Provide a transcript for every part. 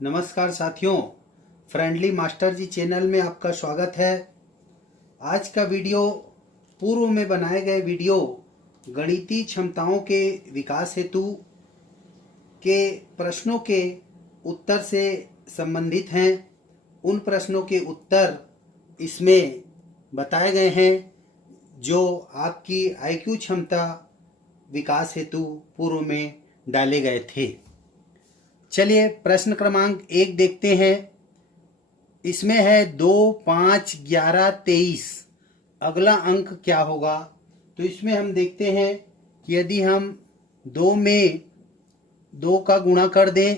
नमस्कार साथियों, friendly master जी channel में आपका स्वागत है। आज का वीडियो पूर्व में बनाए गए वीडियो गणितीय क्षमताओं के विकास हेतु के प्रश्नों के उत्तर से संबंधित हैं। उन प्रश्नों के उत्तर इसमें बताए गए हैं जो आपकी आईक्यू क्षमता विकास हेतु पूर्व में डाले गए थे। चलिए प्रश्न क्रमांक 1 देखते हैं। इसमें है 2, 5, 11, 23। अगला अंक क्या होगा? तो इसमें हम देखते हैं कि यदि हम 2 में 2 का गुणा कर दें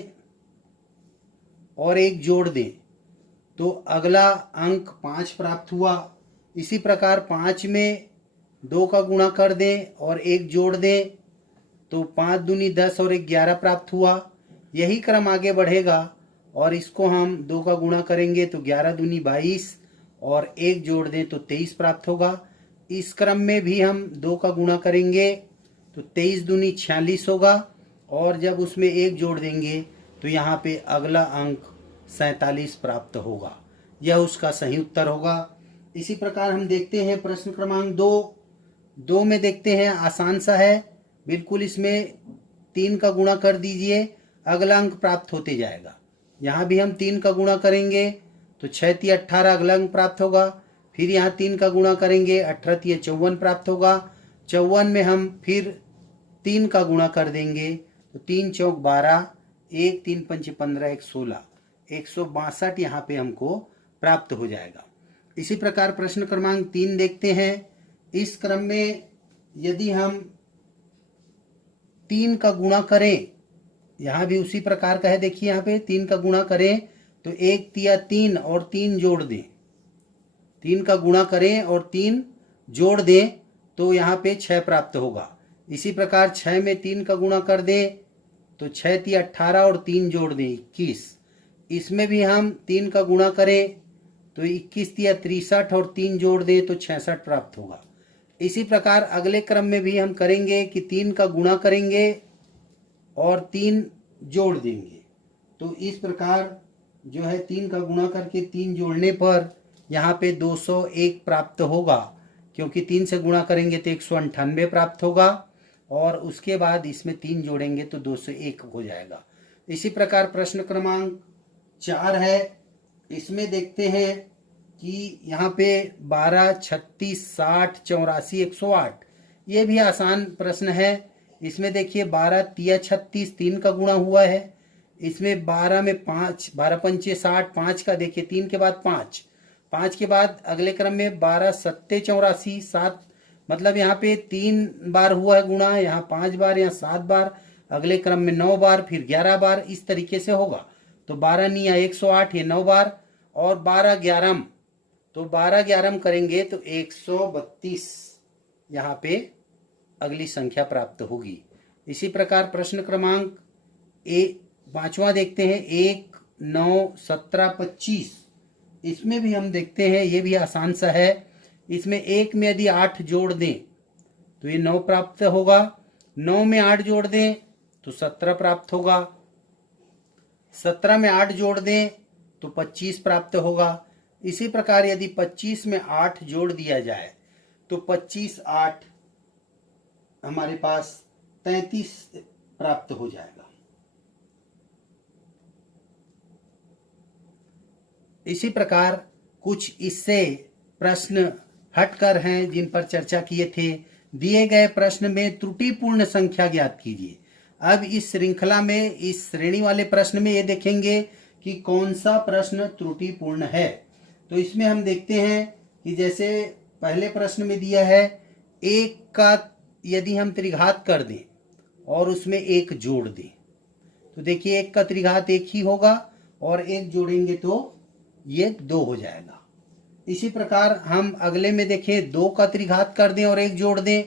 और 1 जोड़ दें तो अगला अंक 5 प्राप्त हुआ। इसी प्रकार 5 में 2 का गुणा कर दें और 1 जोड़ दें तो 5 दूनी 10 और 1 11 प्राप्त हुआ। यही क्रम आगे बढ़ेगा और इसको हम 2 का गुणा करेंगे तो 11 दूनी 22 और 1 जोड़ दें तो 23 प्राप्त होगा। इस क्रम में भी हम 2 का गुणा करेंगे तो 23 दूनी 46 होगा और जब उसमें 1 जोड़ देंगे तो यहाँ पे अगला अंक 47 प्राप्त होगा। यह उसका सही उत्तर होगा। इसी प्रकार हम देखते हैं प्रश्न क्रमांक 2 में देखते हैं, आसान सा है बिल्कुल। इसमें 3 का गुणा कर दीजिए, अगला अंक प्राप्त होते जाएगा। यहाँ भी हम 3 का गुणा करेंगे तो 6 × 18 अगला अंक प्राप्त होगा। फिर यहाँ 3 का गुणा करेंगे, 18 × 54 प्राप्त होगा। 54 में हम फिर 3 का गुणा कर देंगे तो 3 × 4 12, 1 3 5 15, 1 16, 162 यहाँ पे हमको प्राप्त हो जाएगा। इसी प्रकार प्रश्न क्रमांक 3 देखते हैं। इस क्रम में यदि हम 3 का गुणा करें, यहाँ भी उसी प्रकार का है। देखिए यहाँ पे 3 का गुणा करें तो 1 तिया 3 और 3 जोड़ दें। 3 का गुणा करें और 3 जोड़ दें तो यहाँ पे 6 प्राप्त होगा। इसी प्रकार 6 में 3 का गुणा कर दें तो 6 तिया 18 और 3 जोड़ दें 21। इसमें भी हम 3 का गुणा करें तो 21 तिया 63 और 3 जोड़ दें तो 66 प्राप्त होगा। इसी प्रकार अगले क्रम में भी हम करेंगे कि 3 का गुणा करेंगे और 3 जोड़ देंगे। तो इस प्रकार जो है 3 का गुणा करके 3 जोड़ने पर यहाँ पे 201 प्राप्त होगा, क्योंकि 3 से गुणा करेंगे तो 198 प्राप्त होगा और उसके बाद इसमें 3 जोड़ेंगे तो 201 हो जाएगा। इसी प्रकार प्रश्न क्रमांक 4 है। इसमें देखते हैं कि यहाँ पे 12, 36, 60, 84, 108। ये भी आसान प्रश्न है। इसमें देखिए 12 तिया 36, 3 का गुणा हुआ है। इसमें 12 में 5, 12 पंचे 60, 5 का देखिए 3 के बाद 5, 5 के बाद अगले क्रम में 12 सत्ते 84, 7 मतलब यहाँ पे 3 बार हुआ है गुणा, यहाँ 5 बार, यहाँ 7 बार, अगले क्रम में 9 बार, फिर 11 बार, इस तरीके से होगा। तो 12 निया 108, ये 9 बार और 12 11, तो 12 11 करेंगे तो 132 यहाँ पे अगली संख्या प्राप्त होगी। इसी प्रकार प्रश्न क्रमांक 5वां देखते हैं। 1, 9, 17, 25। इसमें भी हम देखते हैं, ये भी आसान सा है। इसमें 1 में यदि 8 जोड़ दें तो ये 9 प्राप्त होगा। 9 में 8 जोड़ दें तो 17 प्राप्त होगा। 17 में 8 जोड़ दें तो 25 प्राप्त होगा। इसी प्रकार यदि 25 में 8 जोड़ दिया जाए तो 25 8 हमारे पास 33 प्राप्त हो जाएगा। इसी प्रकार कुछ इससे प्रश्न हटकर हैं जिन पर चर्चा किए थे। दिए गए प्रश्न में त्रुटिपूर्ण संख्या ज्ञात कीजिए। अब इस श्रृंखला में, इस श्रेणी वाले प्रश्न में ये देखेंगे कि कौन सा प्रश्न त्रुटिपूर्ण है। तो इसमें हम देखते हैं कि जैसे पहले प्रश्न में दिया है, 1 का यदि हम त्रिघात कर दें और उसमें 1 जोड़ दें तो देखिए 1 का त्रिघात 1 ही होगा और 1 जोड़ेंगे तो ये 2 हो जाएगा। इसी प्रकार हम अगले में देखें, 2 का त्रिघात कर दें और 1 जोड़ दें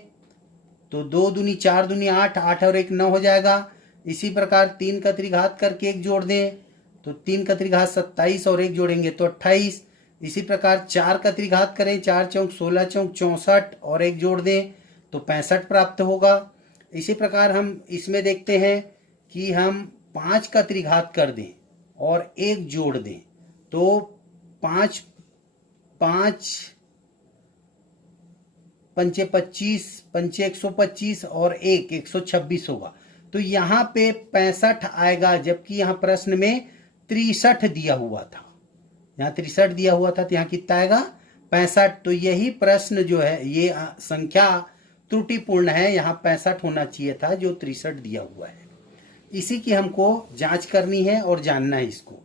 तो 2 दूनी 4 दूनी 8, 8 और 1 9 हो जाएगा। इसी प्रकार 3 का त्रिघात करके 1 जोड़ दें तो 3 का त्रिघात 27 और 1 जोड़ेंगे तो 28। इसी प्रकार 4 का त्रिघात करें, 4 चौक 16 चौक 64 और 1 जोड़ दें तो 65 प्राप्त होगा। इसी प्रकार हम इसमें देखते हैं कि हम 5 का त्रिघात कर दें और 1 जोड़ दें तो 5 5 पंचे 25, पंचे 125 और 1 126 होगा। तो यहाँ पे 65 आएगा, जबकि यहाँ प्रश्न में 63 दिया हुआ था। यहाँ 63 दिया हुआ था, तो यहाँ कितना आएगा 65। तो यही प्रश्न जो है ये संख्या त्रुटिपूर्ण है, यहाँ 65 होना चाहिए था जो 63 दिया हुआ है। इसी की हमको जांच करनी है और जानना है इसको।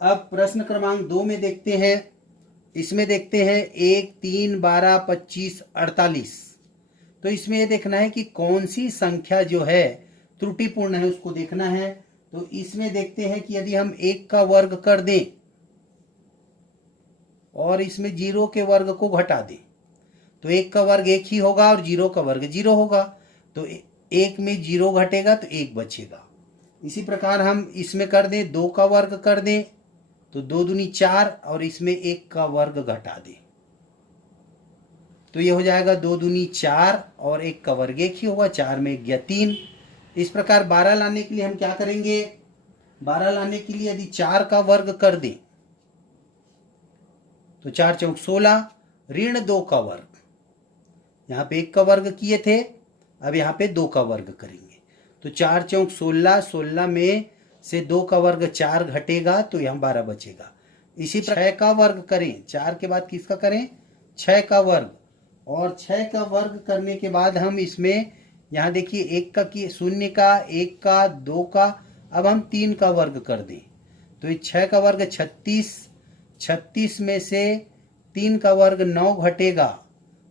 अब प्रश्न क्रमांक 2 में देखते हैं। इसमें देखते हैं 1 3 12 25 48। तो इसमें ये देखना है कि कौन सी संख्या जो है त्रुटिपूर्ण है उसको देखना है। तो इसमें देखते हैं कि यदि हम 1 का वर्ग कर दें और इसमें 0 के वर्ग को घटा दें तो 1 का वर्ग 1 ही होगा और 0 का वर्ग 0 होगा। तो 1 में 0 घटेगा तो 1 बचेगा। इसी प्रकार हम इसमें कर दें 2 का वर्ग कर दें तो 2 दूनी 4 और इसमें 1 का वर्ग घटा दें तो ये हो जाएगा 2 दूनी 4 और 1 का वर्ग 1 ही होगा। 4 में 1 गया 3। इस प्रकार 12 लाने के लिए हम क्या करेंगे, 12 लाने के लिए यदि 4 का वर्ग कर दें तो 4 चौक 16 ऋण 2 का वर्ग, यहाँ पे 1 का वर्ग किए थे, अब यहाँ पे 2 का वर्ग करेंगे तो 4 चौक 16, 16 में से 2 का वर्ग 4 घटेगा तो यहाँ 12 बचेगा। इसी प्रकार 6 का वर्ग करें, 4 के बाद किसका करें 6 का वर्ग, और 6 का वर्ग करने के बाद हम इसमें यहाँ देखिए 1 का की 0 का 1 का 2 का, अब हम 3 का वर्ग कर दें तो ये 6 का वर्ग 36, 36 में से 3 का वर्ग 9 घटेगा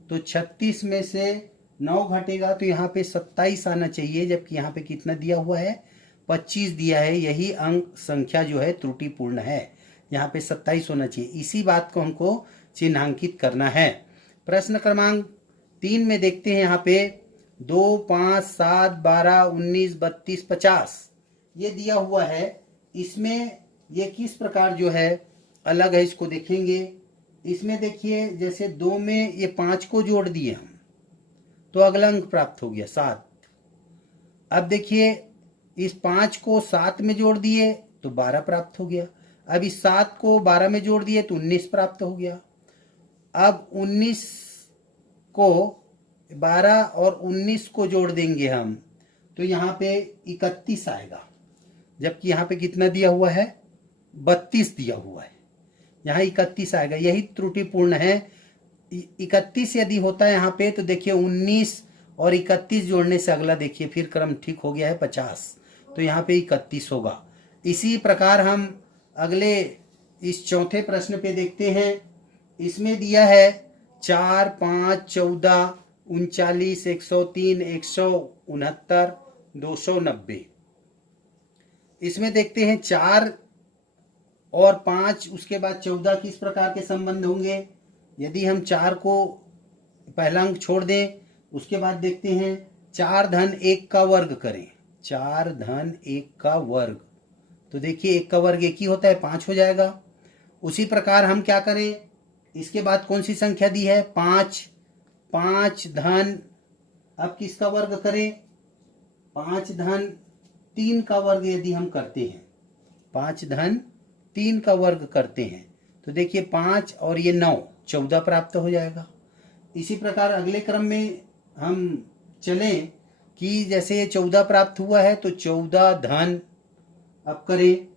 तो 36 में से 9 घटेगा तो यहाँ पे 27 आना चाहिए, जबकि यहाँ पे कितना दिया हुआ है 25 दिया है। यही अंक संख्या जो है त्रुटिपूर्ण है, यहाँ पे 27 होना चाहिए। इसी बात को हमको चिन्हांकित करना है। प्रश्न क्रमांक 3 में देखते हैं, यहाँ पे 2 5 7 12 19 32 50 ये दिया हुआ है। इसमें ये किस प्रकार जो है अलग है इसको देखेंगे। इसमें देखिए जैसे 2 में ये 5 को जोड़ दिए हम तो अगला अंक प्राप्त हो गया 7। अब देखिए इस 5 को 7 में जोड़ दिए तो 12 प्राप्त हो गया। अब इस 7 को 12 में जोड़ दिए तो 19 प्राप्त हो गया। अब 19 को 12 और 19 को जोड़ देंगे हम तो यहाँ पे 31 आएगा, जबकि यहाँ पे कितना दिया हुआ है 32 दिया हुआ है, यहाँ 31 आएगा। यही त्रुटिपूर्ण है। 31 यदि होता है यहाँ पे तो देखिए 19 और 31 जोड़ने से अगला देखिए फिर क्रम ठीक हो गया है 50, तो यहाँ पे 31 होगा। इसी प्रकार हम अगले इस चौथे प्रश्न पे देखते हैं। इसमें दिया है 4 5 14 39 103 169 290। इसमें देखते हैं 4 और 5 उसके बाद 14 किस प्रकार के संबंध होंगे। यदि हम 4 को पहला अंक छोड़ दें उसके बाद देखते हैं 4 धन 1 का वर्ग करें, 4 धन 1 का वर्ग तो देखिए 1 का वर्ग 1 ही होता है 5 हो जाएगा। उसी प्रकार हम क्या करें, इसके बाद कौन सी संख्या दी है 5, 5 धन अब किसका वर्ग करें 5 धन 3 का वर्ग यदि हम करते हैं, 5 धन 3 का वर्ग करते हैं तो देखिए 5 और ये 9 14 प्राप्त हो जाएगा। इसी प्रकार अगले क्रम में हम चलें कि जैसे ये 14 प्राप्त हुआ है तो 14 धन अब करें,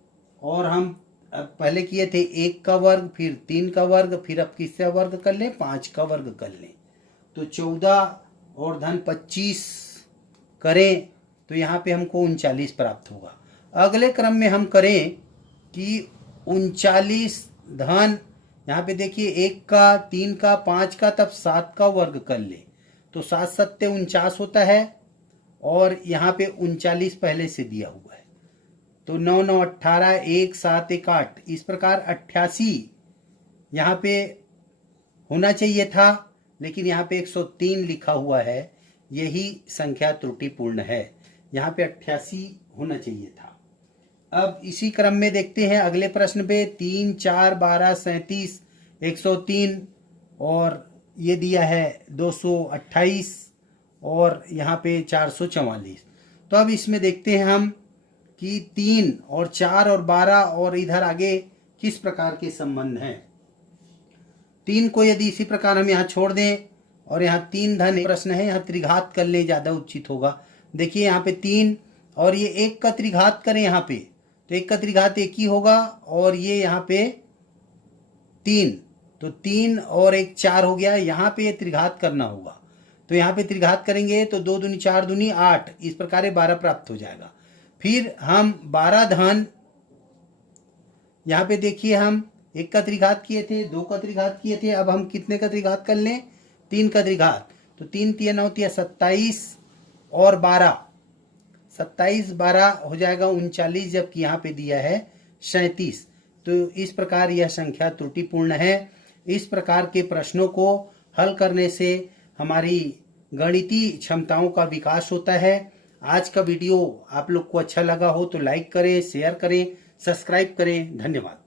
और हम अब पहले किए थे 1 का वर्ग फिर 3 का वर्ग फिर अब किसका वर्ग कर लें 5 का वर्ग कर लें तो 14 और धन 25 करें तो यहाँ पे हमको 39 प्राप्त होगा। अगले क्रम में हम करें कि 39 धन यहाँ पे देखिए 1 का 3 का 5 का तब 7 का वर्ग कर ले तो 7 सत्ते 49 होता है, और यहाँ पे 39 पहले से दिया हुआ है तो 9 9 18 1 7 1 8 इस प्रकार 88 यहाँ पे होना चाहिए था, लेकिन यहाँ पे 103 लिखा हुआ है। यही संख्या त्रुटिपूर्ण है, यहाँ पे 88 होना चाहिए था। अब इसी क्रम में देखते हैं अगले प्रश्न पे 3 4 12 37 103 और ये दिया है 228 और यहाँ पे 444। तो अब इसमें देखते हैं हम कि 3 और 4 और 12 और इधर आगे किस प्रकार के संबंध हैं। 3 को यदि इसी प्रकार हम यहाँ छोड़ दें और यहाँ 3 धन प्रश्न है, यहाँ त्रिघात कर ले ज़्यादा उचित होगा। देखिए यहाँ पे 3 और ये 1 का त्रिघात करें यहाँ पे तो 1 का त्रिघात 1 ही होगा और ये यहाँ पे 3 तो 3 और 1 4 हो गया। यहाँ पे ये त्रिघात करना होगा तो यहाँ पे त्रिघात करेंगे तो 2 दूनी 4 दूनी 8, इस प्रकार 12 प्राप्त हो जाएगा। फिर हम 12 धन यहाँ पे देखिए हम 1 का त्रिघात किए थे, 2 का त्रिघात किए थे, अब हम कितने का त्रिघात कर लें, 3 का त्रिघात। तो 3 3 9 3 27 और 12, 27 12 हो जाएगा 39, जबकि यहाँ पे दिया है 37। तो इस प्रकार यह संख्या त्रुटिपूर्ण है। इस प्रकार के प्रश्नों को हल करने से हमारी गणितीय क्षमताओं का विकास होता है। आज का वीडियो आप लोग को अच्छा लगा हो तो लाइक करें, शेयर करें, सब्सक्राइब करें। धन्यवाद।